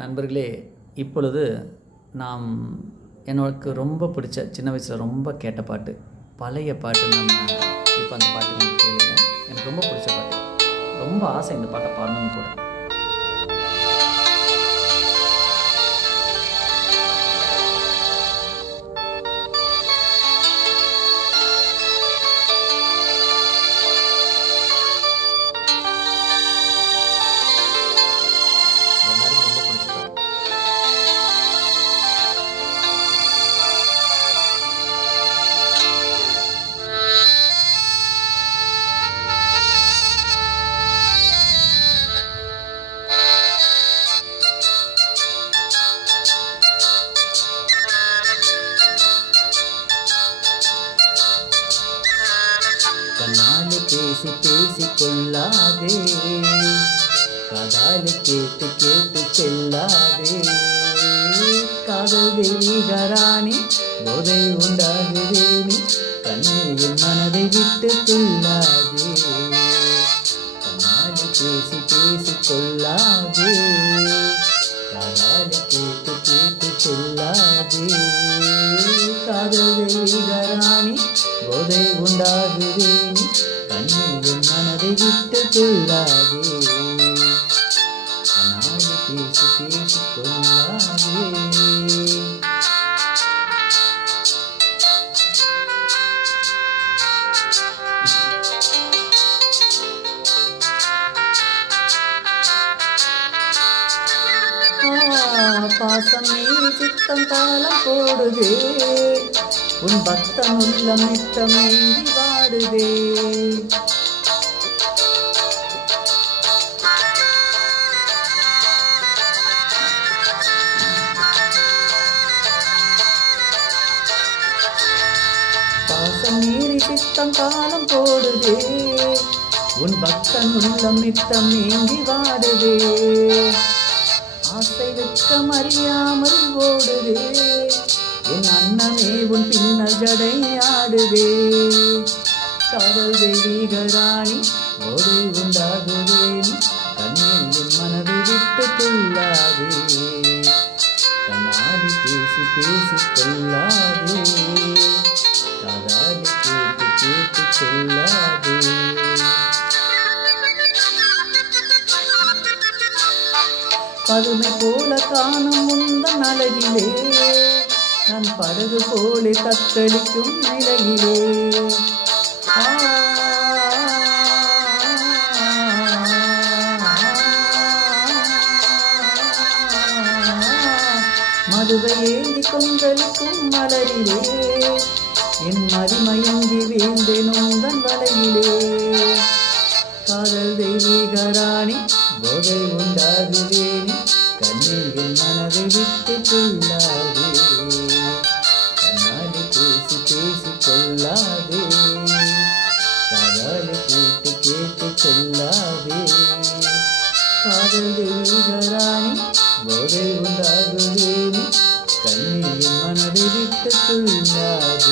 நண்பர்களே, இப்பொழுது நாம் எனக்கு ரொம்ப பிடிச்ச சின்ன வயசில் ரொம்ப கேட்ட பாட்டு, பழைய பாட்டு. இப்போ அந்த பாட்டு நீங்கள் கேளுங்க. எனக்கு ரொம்ப பிடிச்ச பாட்டு. ரொம்ப ஆசை இந்த பாட்டை பாடணும்னு கூட. எல்லாருக்கும் ரொம்ப பிடிச்ச பாட்டு. கண்ணால் பேசி பேசி கொள்ளாதே, காதால் கேட்டு கேட்டு செல்லாதே. காதல் தெய்வீகராணி, போதை உண்டாகுதேனி, கண்ணியில் மனதை விட்டு துள்ளாதே. கண்ணால் பேசி பேசி கொள்ளாதே, காதால் கேட்டு கேட்டு செல்லாதே. காதல் தெய்வீகராணி, போதை உண்டாகுதேனி, கண்ணியில் மனதை விட்டு துள்ளாதே. கண்ணால் பேசி பேசி கொள்ளாதே. பாசம் மீறி சித்தம் தாளம் போடுதே, உன் பக்தன் உள்ளம் நித்தம் ஏங்கி வாடுதே. பாசம் மீறி சித்தம் தாளம் போடுதே, உன் பக்தன் உள்ளம் நித்தம் ஏங்கி வாடுதே. ஆசை வெட்கம் அறியாமல் ஓடுதே, என் அண்ணனே உன் பின்னர் ஜடையாடுதே. காதல் தெய்வீகராணி, போதை உண்டாகுதேனி, கண்ணீரின் மனதை விட்டு துள்ளாதே. கண்ணாடி பேசி பேசி கொள்ளாதே, காதாடி கேட்டு கேட்டு சொல்லாதே. பதுமை போல காணும் முந்தன் அழகிலே, நான் படகு போலே தத்தளிக்கும் நிலையிலே. மதுவை ஏந்தி கொந்தளிக்கும் மலரிலே, என் மதிமயங்கி வீழ்ந்தேன் உந்தன் வலையிலே. காதல் தெய்வீகராணி, போதை உண்டாகுதேனி, கண்ணீரில் மனதை விட்டு துள்ளாதே. கண்ணால் பேசி பேசி கொள்ளாதே, காதால் கேட்டு கேட்டு செல்லாதே. காதல் தெய்வீகராணி, போதை உண்டாகுதேனி, கண்ணீரில் மனதை விட்டு துள்ளாதே.